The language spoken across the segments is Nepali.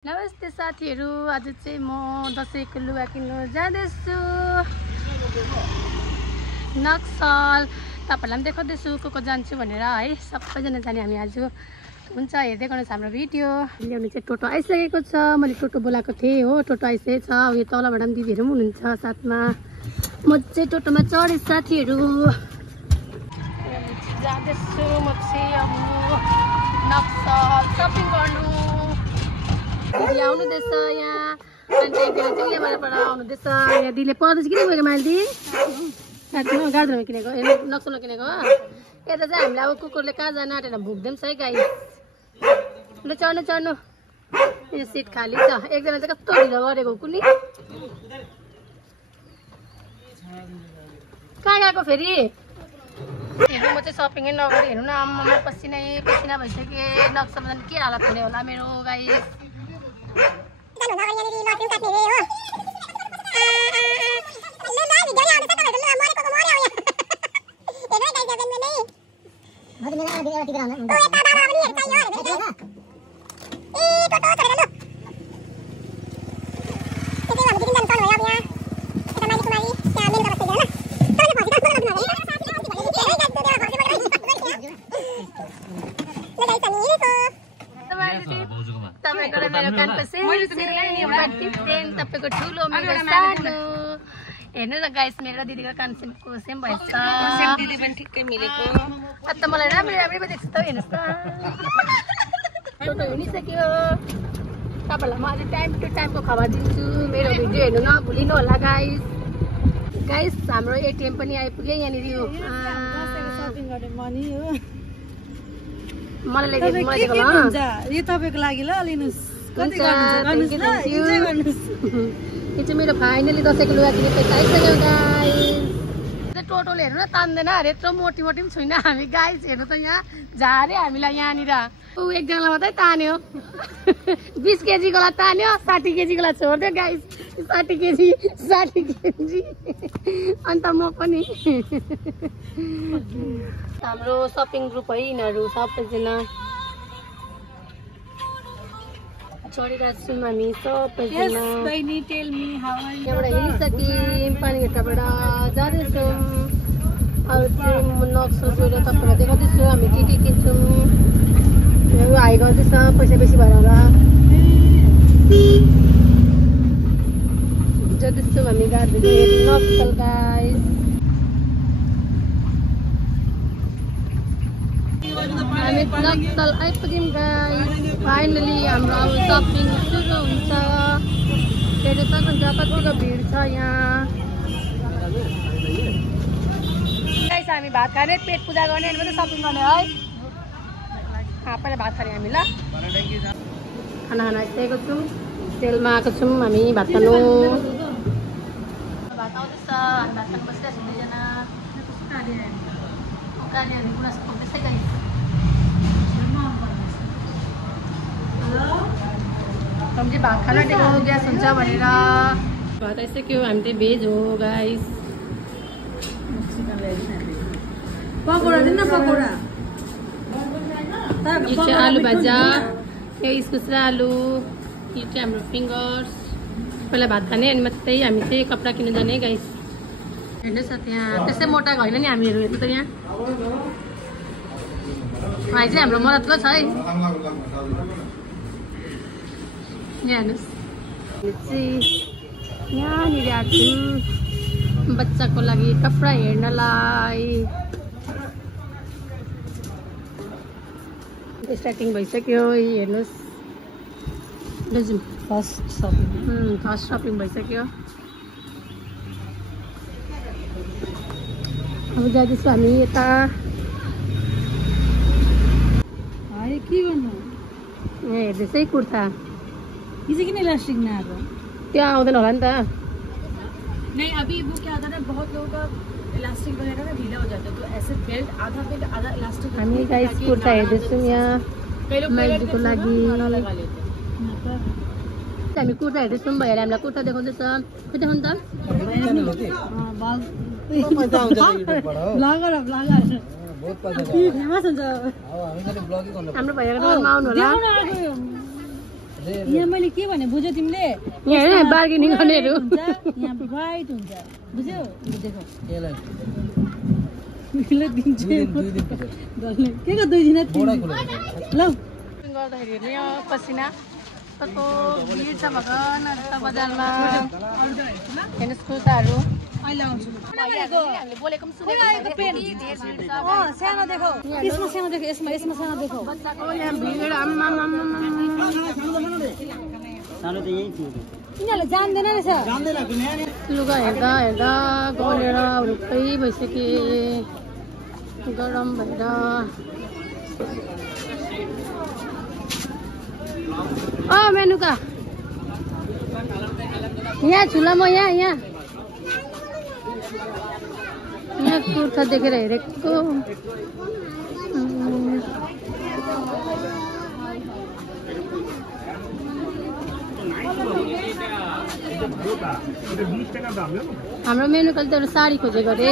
नमस्ते साथीहरु, आज चाहिँ म दशैंको लुगा किन्नु जाँदैछु नक्सल। तपाईहरुलाई पनि देखाउँदैछु को जान्छु भनेर है। सबैजना जाने हामी आज हुन्छ। हेर्दै गर्नुहोस् हाम्रो भिडियो। ल्याउनु चाहिँ टोटो आइसकेको छ। मैले टोटो बोलाएको थिएँ हो, टोटो आइसकेको छ। यो तलबाट पनि दिदीहरु पनि हुनुहुन्छ साथमा। म चाहिँ टोटोमा चढे साथीहरु जाँदैछु। म चाहिँ नक्सल सपिङ गर्नु दिदी आउनुहुँदैछ यहाँ। अनि एकजना चाहिँ यहाँबाट आउनुहुँदैछ। यहाँ दिदीले पढ्दैछ किन गएको माइली गार्डनमा किनेको नक्सलमा किनेको हो। यता चाहिँ हामीलाई अब कुकुरले कहाँ जान आँटेर भुक्दैछ है गाई। ल चढ्नु चढ्नु, यो सिट खाली छ। एकजना चाहिँ कस्तो ढिलो गरेको कुनी कहाँ गएको फेरि। हेर्नु म चाहिँ सपिङै नगरी हेर्नु न, आम्मामा पसिना भइसके। नक्सलमा के हालत हुने होला मेरो गाई। तपाईको ठुलो मेरो सानो हेर्नु न गाइस, मेरो दिदीको कानसेमको सेम भएछ। सेम दिदी पनि ठिक्कै मिलेको। त मलाई राम्रो देख्छ त। हेर्नुस् त टोटो हुनिसक्यो। तपाईहरुलाई म आज टाइम टु टाइमको खबर दिन्छु। मेरो भिडियो हेर्नु नभुलिनु होला गाइस। गाइस हाम्रो एटीएम पनि आइपुग्यो यहाँनिर। यो शपिङ गर्ने मनी हो। मलाई ल्याइदिएको ल। यो तपाईको लागि ल, लिनुस्। कति यो चाहिँ मेरो फाइनली दशैंको लुगा किने पैसा आइसक्यो गाइस। टोटोले हेर्नु न तान्दैन। यत्रो मोटी पनि छुइनँ हामी गाइस। हेर्नु त यहाँ झारे हामीलाई यहाँनिर। ऊ एकजनालाई मात्रै तान्यो 20 केजीकोलाई तान्यो, 60 केजीकोलाई छोड्यो गाइस। 60 केजी अन्त म पनि। हाम्रो सपिङ ग्रुप है यिनीहरू सबैजना चढिरहेको छौँ हामी सबैजना। यहाँबाट हिँडिसक्यौँ, पानीघाटाबाट जाँदैछौँ। अब चाहिँ म नक्सल गएर तपाईँलाई देखाउँदैछु। हामी के किन्छौँ। हाई गर्दैछ पैसा बेसी भएर होला। जाँदैछौँ हामी गाडी नक्सल गाइस। हामी नक्सल आइपुग्यौँ गाइस। फाइनली हाम्रो अब सपिङ सुरु हुन्छ। हेर्नु सक्नुहुन्छ कतिको भिड छ यहाँ गाइस। हामी भात खाने, पेट पूजा गर्ने, अनि मात्रै सपिङ गर्ने है। पहिला भात खाने हामी ल। खाना आइसकेको छौँ। तेलमा आएको छौँ हामी भात खानु। भात आउँदैछ, हामी भात खानु बसिरहेको छौँ दुईजना। उकालीहरू गुनासो पुग्दैछ गाइस। हामी चाहिँ भात खान टेको ग्यास हुन्छ भनेर। भात आइसक्यो। हामी चाहिँ भेज हो गाइस। पकौडा दिन न, पकौडा। यो चाहिँ आलु भाजा, यो इस्कुस र आलु। यो चाहिँ हाम्रो फिङ्गर्स। पहिला भात खाने अनि मात्रै हामी चाहिँ कपडा किन्नु जाने गाइस। हेर्नुहोस् त यहाँ त्यस्तै मोटा होइन नि हामीहरू। हेर्नु त यहाँ भाइ चाहिँ हाम्रो मद्दतको छ है। यहाँ हेर्नुहोस् यहाँनिर आएको छौँ बच्चाको लागि कपडा हेर्नलाई। स्टार्टिङ भइसक्यो। हेर्नुहोस् फर्स्ट सपिङ भइसक्यो। अब जाँदैछु हामी यता। के गर्नु हेर्दैछ है कुर्ता। किन इलास्टिक नआएको? त्यो आउँदैन होला नि त। नहीं, अभी वो क्या होता है, बहुत लोगों का इलास्टिक वगैरह ना ढीला हो जाता है, तो ऐसे बेल्ट आधा बेल्ट आधा इलास्टिक। हामी गाइस कुर्ता हेर्दैछौँ यहाँ माइलीको लागि। हामी कुर्ता हेर्दैछौँ। भएर हामीलाई कुर्ता देखाउँदैछ। खोइ देखाउनु त। हाम्रो भैयाको दोकानमा आउनु होला। यहाँ मैले के भने बुझ्यौ तिमीले यहाँ बार्गेनिङ गर्नेहरू यहाँ ब्राइट हुन्छ बुझ्यौ देखो ल दिन्छु के को 2 दिन ल गर्दाखेरि नि पसिना कस्तो भिड छ भगवान बजारमा हेर्नुहोस् कुर्ताहरू अहिले आउँछु हामीले बोलेको पनि सुनेको सानो देखौ यसमा सानो देखौ यसमा सानो देखौ बच्चाको यहाँ भिड सानो त यही थियो यिनीहरूले जान्दैन रहेछ लुगा हेर्दा हेर्दा गलेर रुखै भइसके गरम भएर मेनुका यहाँ छु ल म यहाँ कुर्ता देखेर हेरेको हाम्रो मेनुकाले त एउटा साडी खोजेको अरे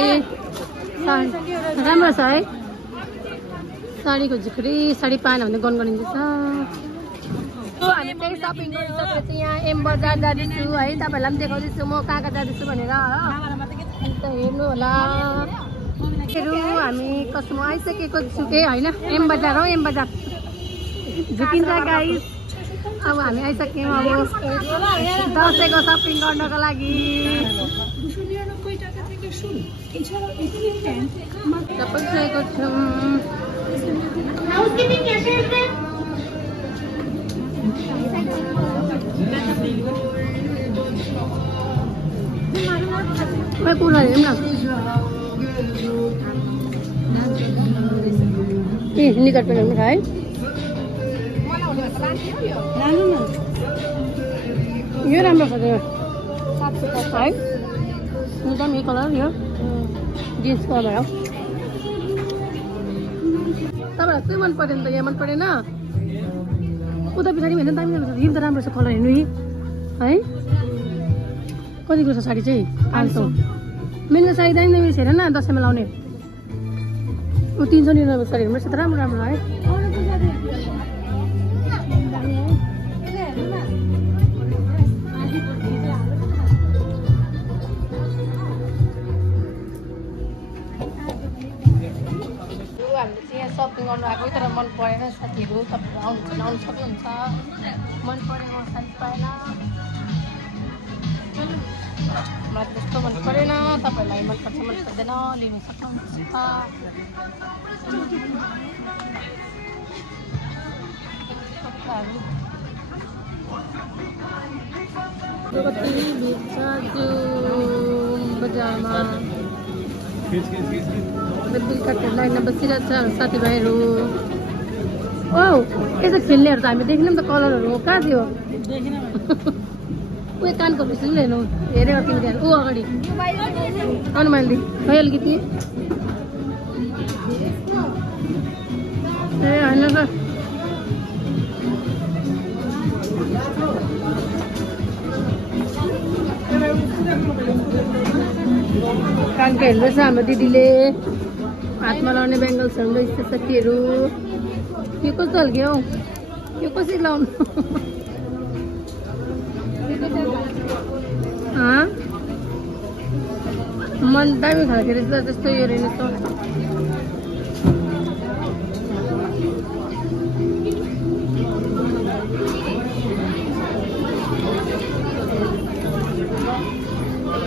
राम्रो छ है साडी खोजेको अरे साडी पाएन भने गनगनिन्छ हामी त्यही सपिङ गरिसकेपछि यहाँ एम बजार जाँदैछु है तपाईँहरूलाई पनि देखाउँदैछु म कहाँ कहाँ जाँदैछु भनेर अन्त हेर्नु होला हामी कसमा आइसकेको छु कि होइन एम बजार हो एम बजार झुकिन्छ गाइस अब हामी आइसक्यौँ अब दसैँको सपिङ गर्नको लागि गएको छौँ कुरा हेरौँ न ए निकट पनि है यो राम्रो छ है एकदम यो कलर यो जिन्स कलर हो तपाईँलाई चाहिँ मन परेन त यहाँ मन परेन उता पछाडि हेर्नु दामी राम्रो छ यो त राम्रो छ कलर हेर्नु है कतिको छ साडी चाहिँ 500 मेरो साडी दामी दामी हेर न दसैँमा लाउने ऊ 399 साडी हेर्नु त राम्रो राम्रो है हामीले चाहिँ यहाँ सपिङ गर्नु आएको तर मन परेन साथीहरू तपाईँहरू आउनुहुन्छ आउनु सक्नुहुन्छ मन परेन साथी पाएन मलाई त्यस्तो मन परेन तपाईँहरूलाई मनपर्छ मन पर्दैन लिनु सक्नुहुन्छ कति भिड छ जो बजारमा बिल काटेर लाइनमा बसिरहेको छ साथीभाइहरू ओ यसो खेल्नेहरू त हामी देखेनौँ त कलरहरू कहाँ थियो उयो कानको भित्र हेर्नु हेरेर तिमीले ऊ अगाडि अनुमानले खै अलिकति ए होइन त कानको हेर्दैछ हाम्रो दिदीले हातमा लाउने बेङ्गल्सहरू रहेछ साथीहरू यो कस्तो खालको हौ यो कसरी लाउनु मन दामी खालको रहेछ त्यस्तो यो रहेछ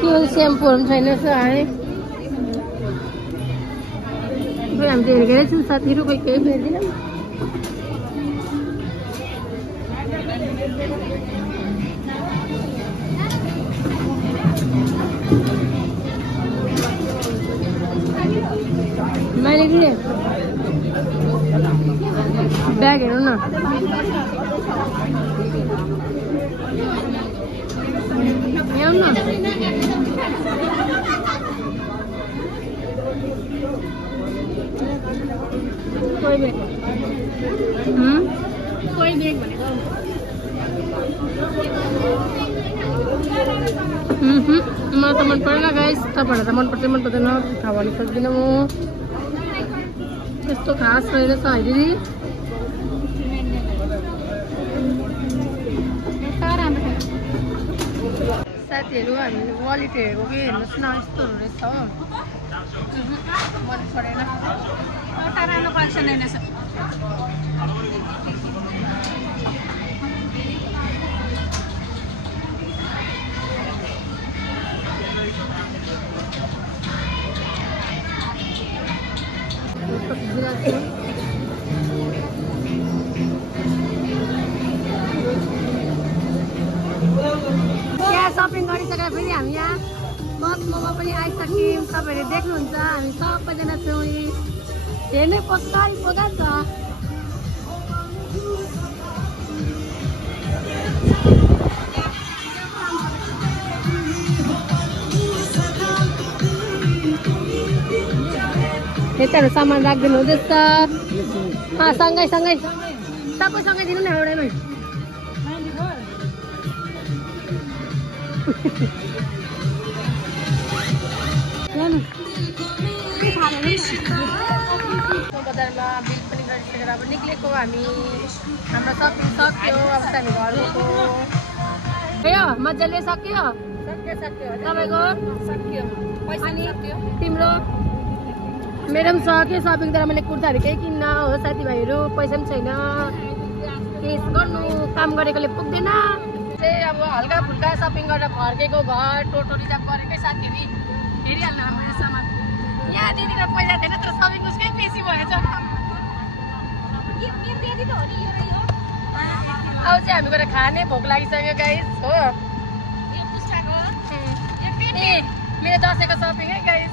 त्यो स्याम्पूहरू पनि छैन रहेछ है खोइ हामी त हेरेकै छौँ साथीहरू खोइ केही हेर्दैनौँ मैले कि ब्याग हेर्नु न यहाँ न कोही ब्याग भनेको मलाई त मन परेन गाइस तपाईँहरूलाई त मन पर्छ मन पर्दैन थाहा भन्न सक्दिनँ म त्यस्तो खास रहेछ है दिदी साथीहरू हामीले वालेट हेरेको कि हेर्नुहोस् न यस्तोहरू रहेछ हो मन परेन राम्रो कलेक्सन रहेछ यहाँ सपिङ गरिसकेर फेरि हामी यहाँ ममा पनि आइसक्यौँ तपाईँहरूले देख्नुहुन्छ हामी सबैजना छौँ हेर्नै पक्कै पक्का छ यताहरू सामान राखिदिनु हुँदैछ सँगै सँगै सबै सँगै दिनु न एउटैमै बजारमा बिल पनि गरिसकेर अब निक्लेको हामी हाम्रो सपिङ सक्यो अब चाहिँ हामी घर गएको भयो मजाले सक्यो तपाईँको सक्यो पैसा नि तिम्रो मेरो पनि सक्यो सपिङ तर मैले कुर्ताहरू केही किन्न हो साथीभाइहरू पैसा पनि छैन केस गर्नु काम गरेकोले पुग्दैन त्यही अब हल्का फुल्का सपिङ गरेर फर्केको घर टोटो रिजर्भ गरेकै साथीहरू हेरिहाल्नु हाम्रो सामान यहाँ दिदीको पैसा थिएन तर सपिङ उसकै बेसी भएछ अब चाहिँ हामी गएर खाने भोक लागिसक्यो गाइस हो ए मेरो दसैँको सपिङ है गाइस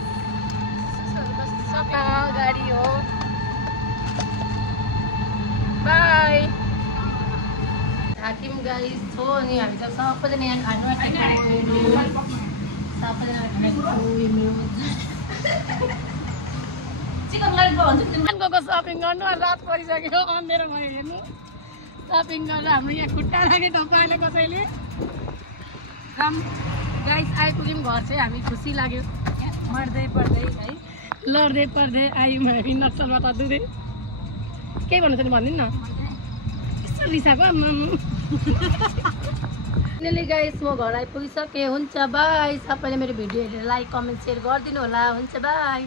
गाडी हो बाई थाक्यौँ गाइस हो अनि हामी त सबैजना यहाँ खानु सबैजना गएको सपिङ गर्नु रात परिसक्यो अँधेरो भयो हेर्नु सपिङ गरेर हाम्रो यहाँ खुट्टा लाग्यो ढोकाले कसैले गाइस आइपुग्यौँ घर चाहिँ हामी खुसी लाग्यो मर्दै पर्दै है लड्दै पर्दै आयौँ हामी नक्सलबाट अधुरै केही भन्नु छ नि भनिदिनु न यस्तो रिसाएको फाइनली गाइस म घर आइपुगिसकेँ हुन्छ बाई सबैले मेरो भिडियो हेरेर लाइक कमेन्ट सेयर गरिदिनु होला हुन्छ बाई